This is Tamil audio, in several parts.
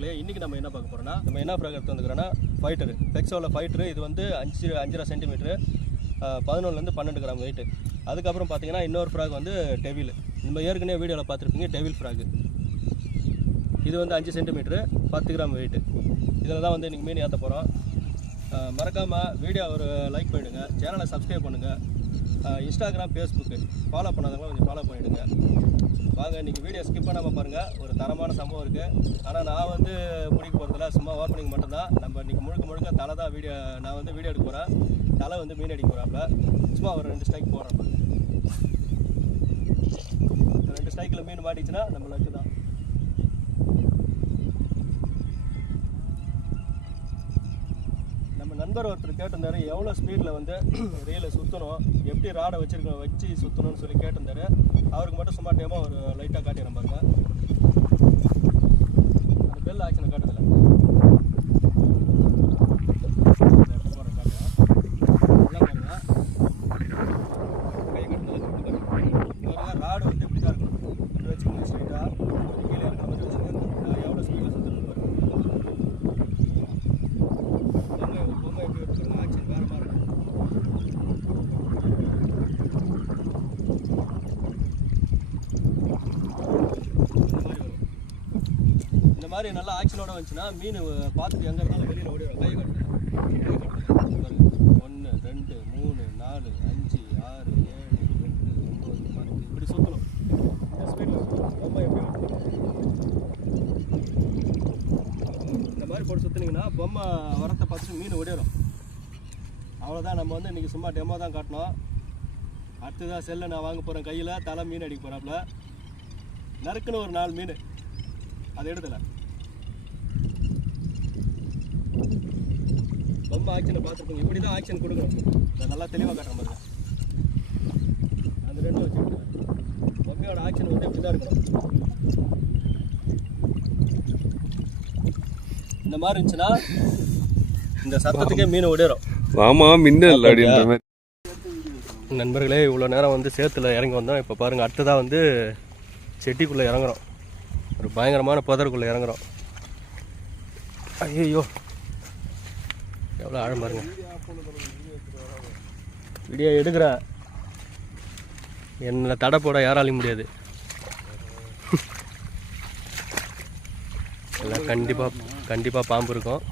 நண்பர்களே, இன்றைக்கி நம்ம என்ன பார்க்க போகிறோம்னா, நம்ம என்ன ஃப்ராக் எடுத்து வந்துக்கிறோன்னா ஃபைட்டரு, பெக்ஸோவில் ஃபைட்டரு. இது வந்து 5.5 சென்டிமீட்ரு, 11லேருந்து 12 கிராம் வெயிட்டு. அதுக்கப்புறம் பார்த்தீங்கன்னா இன்னொரு ஃப்ராக் வந்து டெவில். நம்ம ஏற்கனவே வீடியோவில் பார்த்துருப்பீங்க, டெவில் ஃப்ராகு. இது வந்து 5 சென்டிமீட்ரு, 10 கிராம் வெயிட்டு. இதில் தான் வந்து இன்றைக்கி மீன் ஏற்ற போகிறோம். மறக்காமல் வீடியோ ஒரு லைக் பண்ணிவிடுங்க, சேனலை சப்ஸ்கிரைப் பண்ணுங்கள். இன்ஸ்டாகிராம், ஃபேஸ்புக்கு ஃபாலோ பண்ணாதவங்களும் கொஞ்சம் ஃபாலோ பண்ணிவிடுங்க. வாங்க, இன்றைக்கி வீடியோ ஸ்கிப் பண்ணாமல் பாருங்கள். ஒரு தரமான சம்பவம் இருக்குது. ஆனால் நான் வந்து முடிக்க போகிறதில்ல, சும்மா ஓப்பனிங் மட்டும்தான். நம்ம இன்றைக்கி முழுக்க தலை தான் வீடியோ. நான் வந்து வீடியோ எடுக்க போகிறேன், தலை வந்து மீன் அடிக்க போகிறாப்புல. சும்மா ஒரு 2 ஸ்ட்ரைக் போடுறப்ப 2 ஸ்ட்ரைக்கில் மீன் மாட்டிச்சுன்னா நம்ம லக்கு தான். நண்பர் ஒருத்தர் கேட்டிருந்தாரு, எவ்வளோ ஸ்பீடில் வந்து ரீலை சுற்றணும், எப்படி ராடை வச்சு சுற்றணும்னு சொல்லி கேட்டிருந்தாரு. அவருக்கு மட்டும் சும்மா டேமாக ஒரு லைட்டாக காட்டிடுறேன் பாருங்க. அந்த பெல் ஆக்ஷனை காட்டுதில்ல, ராடு வந்து இப்படி தான் இருக்கும். இப்படி வச்சுக்கோங்க, ஸ்ட்ரைட்டாக கீழே இருக்கிற மாதிரி வச்சுக்கோங்க. நான் எவ்வளோ ஸ்பீடில் சுற்றணும் பாருங்க. இந்த மாதிரி நல்லா ஆக்ஷனோட வந்துச்சுன்னா மீன் பார்த்துட்டு எங்கே இருந்தாலும் வெளியில் ஓடிடும். கையை காட்டுங்க. 1 2 3 4 5 6 7 8 9 10 இப்படி சுற்றணும். ஸ்பீடில் ரொம்ப எப்படி இந்த மாதிரி போட்டு சுற்றுனீங்கன்னா பொம்மை வரத்தை பார்த்துட்டு மீன் ஓடிடும். அவ்வளோதான். நம்ம வந்து இன்றைக்கி சும்மா டெமோ தான் காட்டினோம். அடுத்ததான் செல்லை நான் வாங்க போகிறேன். கையில் தலை மீன் அடிக்க போகிறாப்புல. நறுக்குன்னு ஒரு 4 மீன் அதை எடுத்துல ரொம்ப ஆக்ஷனை பார்த்துருப்போங்க. இப்படி தான் ஆக்ஷன் கொடுக்கணும். நான் நல்லா தெளிவாக காட்டுறேன் பாருங்க. அந்த 2 வச்சுக்கிட்டேன். பொம்மையோட ஆக்ஷன் வந்து இப்படி தான் இருக்கணும். இந்த மாதிரி இருந்துச்சுன்னா இந்த சத்தத்துக்கே மீன் ஓடிடும். ஆமாம், மின்னல் அப்படின்ற மாதிரி. நண்பர்களே, இவ்வளோ நேரம் வந்து சேத்துல இறங்கி வந்தோம். இப்போ பாருங்கள், அடுத்ததாக வந்து செட்டிக்குள்ளே இறங்குறோம். ஒரு பயங்கரமான புதருக்குள்ளே இறங்குறோம். ஐயோ, எவ்வளோ ஆழம் பாருங்க. வீடியோ எடுக்கிறேன், என்னை தடை போட யாராலையும் முடியாது. எல்லாம் கண்டிப்பாக பாம்பு இருக்கும்.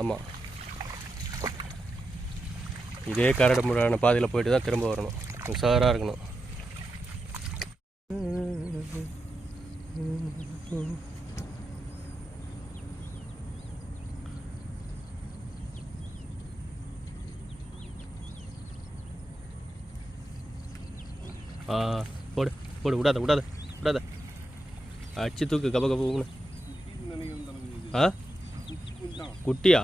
ஆமாம், இதே கரடு முறையான பாதையில் போயிட்டு தான் திரும்ப வரணும். உஷாராக இருக்கணும். போடு போடு, விடாத அடிச்சு தூக்கு. கப கப. குட்டியா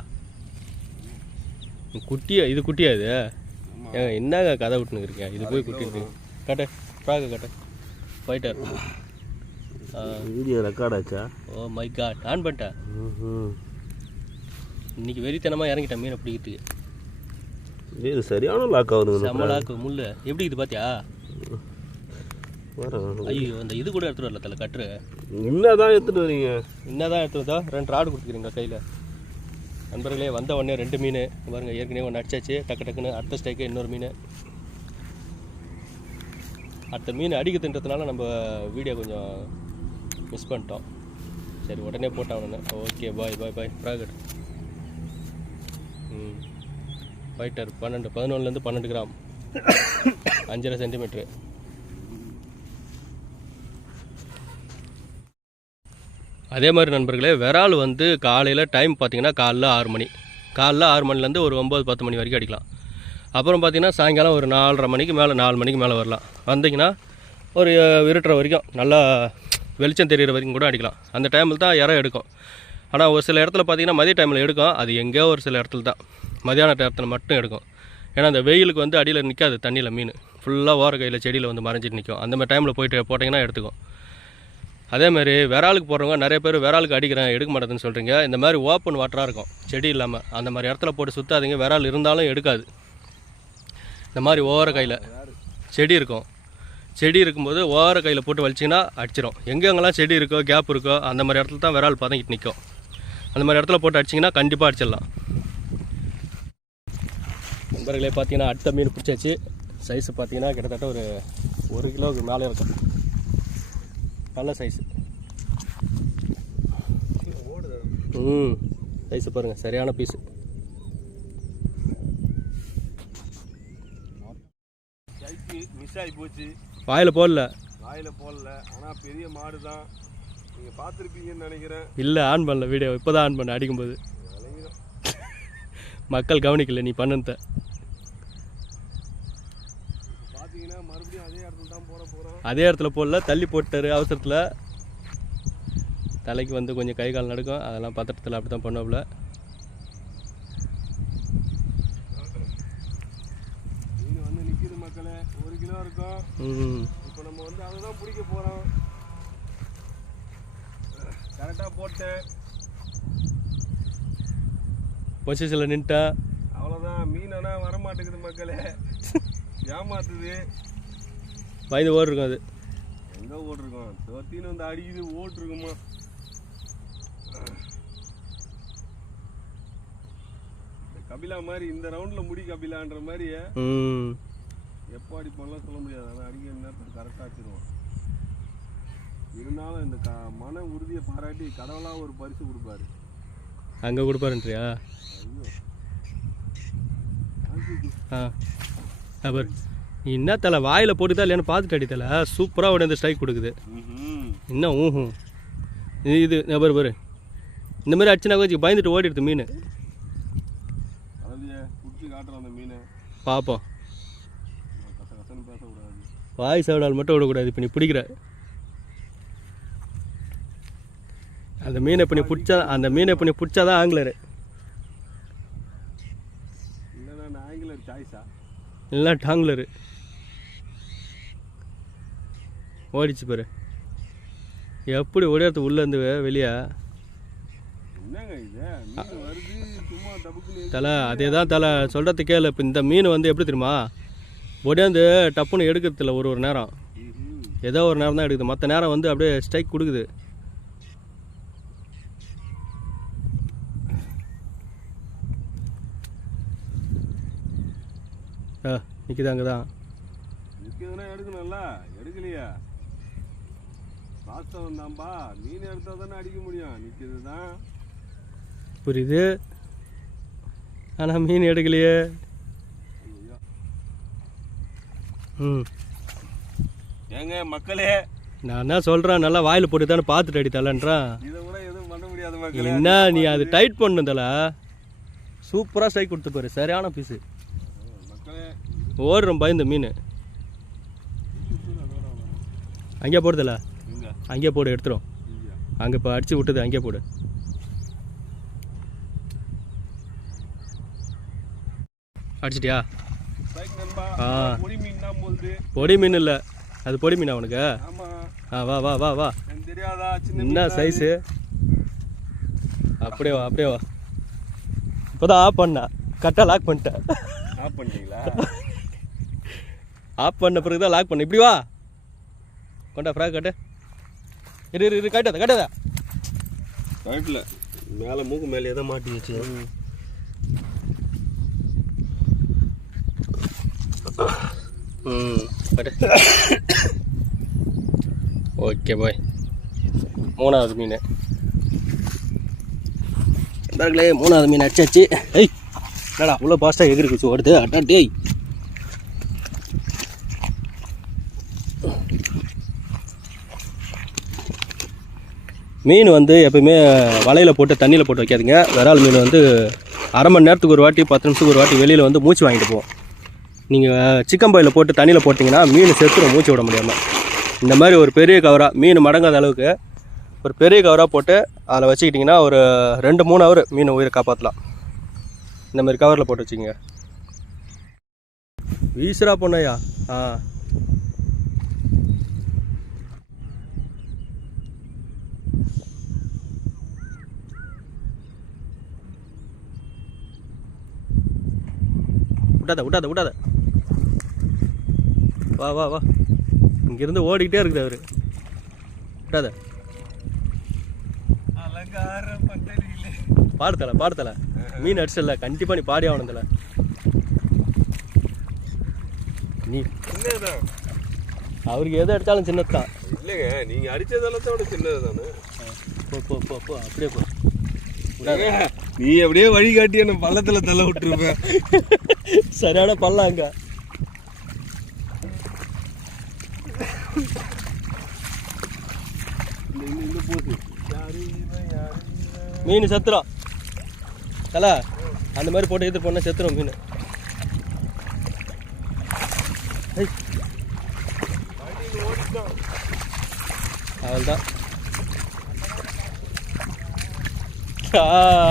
இது குட்டியா? இது என்னங்க கதை விட்டுன்னு இருக்கீங்க? இது போய் குட்டி இருக்கு. காட்டு ஃப்ராக காட்டு. ஃபைட்டர் வீடியோ ரெக்கார்ட் ஆச்சா? ஓ மை காட், ஆன் பண்ணிட்டேன். இன்னைக்கு வெறித்தனமாக இறங்கிட்டேன் மீனை பிடிக்கிறதுக்கு. இது சரியான லாக் ஆகுது. செம்ம லாக்கு. முள்ளு எப்படி இது பார்த்தியா? ஐயோ, அந்த இது கூட எடுத்துகிட்டு வரல தலை கட்டுரு. என்னதான் எடுத்துகிட்டு வரீங்க? என்னதான் எடுத்துகிட்டு வந்தா 2 ராடு கொடுத்துக்கிறீங்களா கையில்? நண்பர்களே, வந்த உடனே 2 மீன் பாருங்கள். ஏற்கனவே 1 அடிச்சாச்சு. டக்குன்னு அடுத்த ஸ்ட்ரைக்கு இன்னொரு மீன். அடுத்த மீன் அடிக்க தின்றதுனால நம்ம வீடியோ கொஞ்சம் மிஸ் பண்ணிட்டோம். சரி, உடனே போட்டான். ஓகே, பாய் ஃப்ராகட். ஃபைட்டர் 11லேருந்து 12 கிராம், 5.5 சென்டிமீட்ரு. அதே மாதிரி நண்பர்களே, விரால் வந்து காலையில் டைம் பார்த்திங்கன்னா காலைல 6 மணி. காலைல 6 மணிலேருந்து ஒரு 9-10 மணி வரைக்கும் அடிக்கலாம். அப்புறம் பார்த்திங்கன்னா சாயங்காலம் ஒரு 4:30 மணிக்கு மேலே, 4 மணிக்கு மேலே வரலாம். வந்தீங்கன்னா ஒரு இருட்டுற வரைக்கும், நல்லா வெளிச்சம் தெரிகிற வரைக்கும் கூட அடிக்கலாம். அந்த டைமில் தான் இறை எடுக்கும். ஆனால் ஒரு சில இடத்துல பார்த்திங்கன்னா மதிய டைமில் எடுக்கும். அது எங்கேயோ ஒரு சில இடத்துல தான், மதியான நேரத்தில் மட்டும் எடுக்கும். ஏன்னா அந்த வெயிலுக்கு வந்து அடியில் நிற்காது தண்ணியில் மீன். ஃபுல்லாக ஓர கையில் செடியில் வந்து மறைஞ்சிட்டு நிற்கும். அந்த மாதிரி டைமில் போய்ட்டு போட்டிங்கன்னா எடுத்துக்கும். அதேமாதிரி விராலுக்கு போடுறவங்க நிறைய பேர் விராலுக்கு அடிக்கிறேன் எடுக்க மாட்டேதுன்னு சொல்கிறீங்க. இந்த மாதிரி ஓப்பன் வாட்டராக இருக்கும், செடி இல்லாமல், அந்த மாதிரி இடத்துல போட்டு சுற்றாதீங்க. விரால் இருந்தாலும் எடுக்காது. இந்த மாதிரி ஓர கையில் செடி இருக்கும், செடி இருக்கும்போது ஓர கையில் போட்டு வலிச்சிங்கன்னா அடிச்சிடும். எங்கெங்கெல்லாம் செடி இருக்கோ கேப் இருக்கோ அந்த மாதிரி இடத்துல தான் விரால் பதங்கிட்டு நிற்கும். அந்த மாதிரி இடத்துல போட்டு அடிச்சிங்கன்னா கண்டிப்பாக அடிச்சிடலாம். நண்பர்களே பார்த்தீங்கன்னா அடுத்த மீன் பிடிச்சாச்சு. சைஸு பார்த்தீங்கன்னா கிட்டத்தட்ட ஒரு 1 கிலோவுக்கு மேலே இருக்கும். நல்ல சைஸு. சைஸு பாருங்கள், சரியான பீஸு. மிஸ் ஆகி போச்சு. வாயில் போடல ஆனால் பெரிய மாடு தான். நீங்கள் பார்த்துருப்பீங்கன்னு நினைக்கிறேன். இல்லை, ஆன் பண்ணல வீடியோ. இப்போ தான் ஆன் பண்ண அடிக்கும்போது மக்கள் கவனிக்கல நீ பண்ணத. பார்த்தீங்கன்னா மறுபடியும் அதே இடத்துல தான் போட போகிறோம். அதே இடத்துல போடல, தள்ளி போட்டார் அவசரத்தில். தலைக்கு வந்து கொஞ்சம் கை கால் நடக்கும், அதெல்லாம் பத்திரத்தில் அப்படி தான் பண்ணுவாப்புல. மீன் வந்து நிற்கிது மக்களே, 1 கிலோ இருக்கும். இப்போ நம்ம வந்து அதை தான் பிடிக்க போகிறோம். கரெக்டாக போட்டேன், பொசிஷனில் நின்ட்டேன். அவ்வளோதான். மீன் ஆனால் வரமாட்டேங்குது மக்களே, ஏமாத்துது. வயது ஓடிருக்கும். அது எங்கே ஓட்டிருக்கோம்? தோத்தின்னு வந்து அடிக்குது, ஓட்டிருக்குமா? கபிலா மாதிரி இந்த ரவுண்டில் முடி கபிலான்ற மாதிரி எப்போ அடிப்போம்லாம் சொல்ல முடியாது. ஆனால் அடிக்கிற நேரத்தில் கரெக்டாக வச்சுருவோம். இருந்தாலும் இந்த மன உறுதியை பாராட்டி கடவுளாக ஒரு பரிசு கொடுப்பாரு. அங்கே கொடுப்பாருன்றியா? பாரு, நீ என்ன தலை வாயில் போட்டுதா இல்லையான்னு பார்த்துட்டு அடித்தலை. சூப்பராக உடனே ஸ்ட்ரைக் கொடுக்குது. இன்னும் இது பாரு பாரு, இந்த மாதிரி அடிச்சுனா கொஞ்சம் பயந்துட்டு ஓடிடுது மீன். பார்ப்போம். வாய் சவடால் மட்டும் விடக்கூடாது. இப்போ நீ பிடிக்கிற அந்த மீனை இப்போ நீ பிடிச்சா, அந்த மீனை இப்போ நீ பிடிச்சாதான் ஆங்கிலரு. இல்லை டாங்லரு. ஓடிச்சு பாரு எப்படி ஓடிறது உள்ளேருந்து வெளியே. தலை அதே தான் தலை சொல்கிறது கேளு. இப்போ இந்த மீன் வந்து எப்படி தெரியுமா, ஒடியாந்து டப்புன்னு எடுக்கிறதில்ல. ஒரு நேரம் ஏதோ ஒரு நேரம் தான் எடுக்குது. மற்ற நேரம் வந்து அப்படியே ஸ்ட்ரைக் கொடுக்குது. நிற்கிது அங்கே தான். நிற்கிதுன்னா எடுக்கணும்ல, எடுக்கலையா? வாஸ்தவம் தான்பா, மீன் எடுத்தால் தானே அடிக்க முடியும். நிற்கிது தான், புரியுது. ஆனால் மீன் எடுக்கலையே. ஏங்க மக்களே, நான் என்ன சொல்கிறேன், நல்லா வாயில் போட்டு தானே பார்த்துட்டு அடித்தலன்றான். இதை கூட எதுவும் பண்ண முடியாது மக்களே. என்ன நீ அது டைட் பண்ணு தல. சூப்பராக ஸ்ட்ரைக் கொடுத்து பாரு, சரியான பீஸு. ஓடுறோம் பயந்து மீன். அங்கே போடுதல, அங்கே போடு, எடுத்துரும். அங்கே இப்போ அடித்து விட்டுது, அங்கே போடு. அடிச்சிட்டியா? பொடி மீன் இல்லை, அது பொடி மீனா உனக்கு? வா வா வா வா. என்ன சைஸு? அப்படியே வா, அப்படியே வா. இப்போதான் ஆஃப் பண்ண, கரெக்டாக லாக் பண்ணிட்டேன். ஆஃப் பண்ணிட்டீங்களா? ஆஃப் பண்ண பிறகு தான் லாக் பண்ண. இப்படி வா, கொண்டா ஃப்ராக் கட்டு. இரு இரு இரு, கட்டாத கட்டாத. கரெக்டில் மேலே மூக்கு மேலே தான் மாட்டி வச்சு. Okay bye. 3வது மீன் நண்பர்களே, 3வது மீன் அடிச்சாச்சு. ஐய் என்னடா இவ்வளோ பாஸ்ட்டாக எகிரி குச்சி ஓடுது. அட்டா டேய், மீன் வந்து எப்பயுமே வலையில் போட்டு தண்ணியில் போட்டு வைக்காதீங்க. விரால் மீன் வந்து அரை மணி நேரத்துக்கு ஒரு வாட்டி, 10 நிமிஷத்துக்கு ஒரு வாட்டி வெளியில் வந்து மூச்சு வாங்கிட்டு போவோம். நீங்கள் சிக்கன் பாயில் போட்டு தண்ணியில் போட்டிங்கன்னா மீன் செத்துரும் மூச்சு விட முடியாமல். இந்த மாதிரி ஒரு பெரிய கவராக, மீன் மடங்காத அளவுக்கு ஒரு பெரிய கவராக போட்டு அதில் வச்சுக்கிட்டிங்கன்னா ஒரு 2-3 ஹவர் மீன் உயிரை காப்பாற்றலாம். இந்த மாதிரி கவரில் போட்டு வச்சுக்கிங்க. வீசுரா பொண்ணையா? விட்டாத விட்டாத விட்டாத. வா வா வா, இங்கேருந்து ஓடிக்கிட்டே இருக்குது அவரு விடாத. அலங்கார பந்தலிலே பாடுத்தல மீன் அடிச்சல கண்டிப்பாக நீ பாடி ஆகணும்ல. நீ சின்னதுதான். அவருக்கு எது அடித்தாலும் சின்னது தான். இல்லைங்க நீங்கள் அடித்ததெல்லாத்தோட சின்னது தானே. போ போ போ போ அப்படியே போ. நீ அப்படியே வழிகாட்டி என்ன பள்ளத்தில் தள்ள விட்டுருப்ப. சரியான பள்ளம் அங்க. இந்த போட்டு மீன் செத்துரும் தல. அந்த மாதிரி போட்டு எதிர்ப்பு பண்ணால் செத்துரும் மீன். அவள்தான்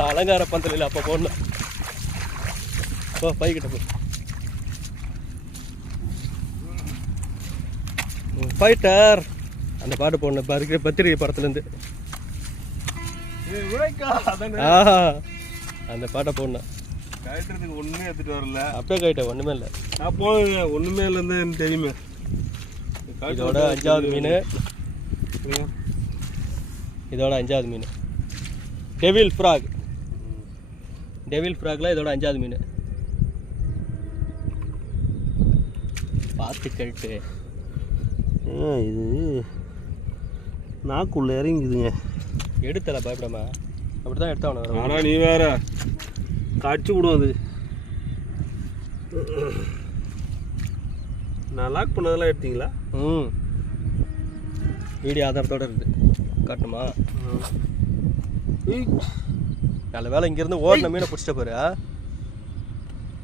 அலங்கார பந்தல் இல்லை அப்போ போடணும். போ பைக்கிட்ட போ. ஃபைட்டர் அந்த பாட்டு போடணும் பருக்கிற பத்திரிகை படத்துலேருந்து. அந்த பாட்டை போடணும். கட்டுறதுக்கு ஒன்றுமே எடுத்துகிட்டு வரல. அப்படியே கைட்ட ஒன்றுமே இல்லை. அப்போ ஒன்றுமே இல்லைன்னு தான் எனக்கு தெரியுமே. இதோட 5வது மீன். இதோட 5வது மீன் டெவில் ஃப்ராக். டெவில் ஃப்ராக்ல இதோட 5வது மீன். பார்த்து கழிட்டு இது நாக்குள்ள இறங்கிதுங்க. எடுத்தல பயப்படாம அப்படி தான் எடுத்தாவணும். ஆனால் நீ வேற கடிச்சு விடும் அது. நான் லாக் பண்ணதெல்லாம் எடுத்தீங்களா? வீடியோ ஆதாரத்தோடு இருக்குது. காட்டணுமா? நல்ல வேலை இங்கேருந்து ஓடின மீனை பிடிச்சிட்ட போரு.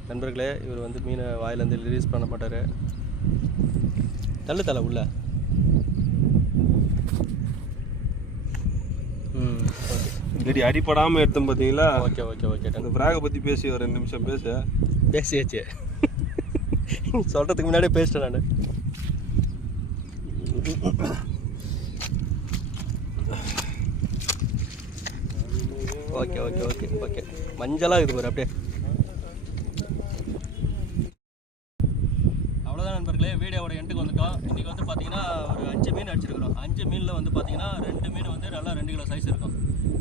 நண்பர்களே இவர் வந்து மீனை வாயிலேருந்து ரிலீஸ் பண்ண மாட்டார். தள்ளு உள்ள. ஓகே இப்படி அடிப்படாமல் எடுத்தோம் பார்த்தீங்களா? Okay okay okay. அந்த ஃப்ராகை பற்றி பேசி ஒரு 2 நிமிஷம் பேசியாச்சு. சொல்கிறதுக்கு முன்னாடியே பேசிட்டேன் நான். Okay okay okay okay. மஞ்சளாக இருக்குது பாரு அப்படியே. அவ்வளோதான் நண்பர்களே, வீடியோவோட எண்டுக்கு வந்துட்டோம். இன்றைக்கி வந்து பார்த்தீங்கன்னா ஒரு 5 மீன் அடிச்சிருக்கிறோம். 5 மீனில் வந்து பார்த்தீங்கன்னா 2 மீன் வந்து நல்லா 2 கிலோ சைஸ் இருக்கும்.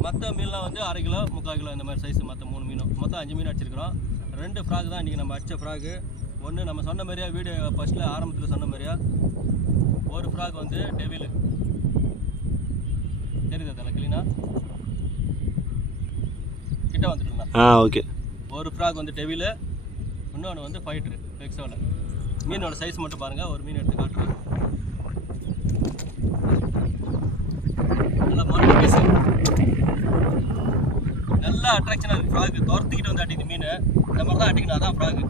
மற்ற மீன்லாம் வந்து 1/2 கிலோ 3/4 கிலோ இந்த மாதிரி சைஸ். மற்ற 3 மீனும் மொத்தம் 5 மீன் அடிச்சிருக்கிறோம். 2 ஃப்ராக் தான் இன்றைக்கி நம்ம அடித்த ஃப்ராகு. ஒன்று நம்ம சொன்ன மாதிரியா வீடியோ ஃபஸ்ட்டில் ஆரம்பத்தில் சொன்ன மாதிரியா ஒரு ஃப்ராக் வந்து டெவில். தெரியுது அதில் கிளீனா கிட்ட வந்துட்டுங்களா? ஓகே. ஒரு ஃப்ராக் வந்து டெவில், இன்னொன்று வந்து ஃபைட்ரு பெக்ஸோவில். மீனோட சைஸ் மட்டும் பாருங்கள். ஒரு மீன் எடுத்து காட்டுறேன். நல்லா மொட்டை பீஸு, நல்லா அட்ராக்ஷனாக இருக்குது. ஃப்ராக்கு துரத்திக்கிட்டு வந்து அடிக்குது மீன். இந்த மாதிரி தான் அடிக்கணும். அதான் ஃப்ராக்கு.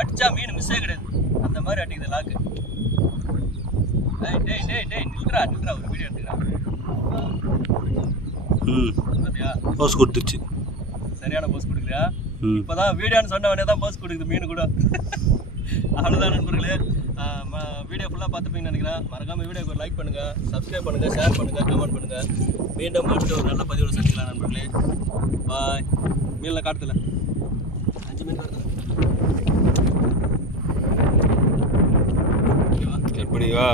அடித்தா மீன் மிஸ்ஸே கிடையாது. அந்த மாதிரி அடிக்குது லாக்கு. டேய் டேய் டேய் நில்றா ஒரு வீடியோ எடுத்துக்கிறா. பார்த்தியா போஸ் கொடுத்துச்சு. சரியான போஸ் கொடுக்குறியா? இப்போ தான் வீடியோன்னு சொன்ன உடனே தான் போஸ் கொடுக்குது மீன் கூட. அவ்வளோதான் நண்பர்களே, வீடியோ ஃபுல்லாக பார்த்துப்பீங்கன்னு நினைக்கிறேன். மறக்காமல் வீடியோக்கு ஒரு லைக் பண்ணுங்கள், சப்ஸ்கிரைப் பண்ணுங்கள், ஷேர் பண்ணுங்கள், கமெண்ட் பண்ணுங்கள். மீண்டும் அடுத்த ஒரு நல்ல பதிவோடு சந்திக்கலாம் நண்பர்களே. பாய். மீனில் காட்டுல 5 மீன் காட்டுல. எப்படிவா?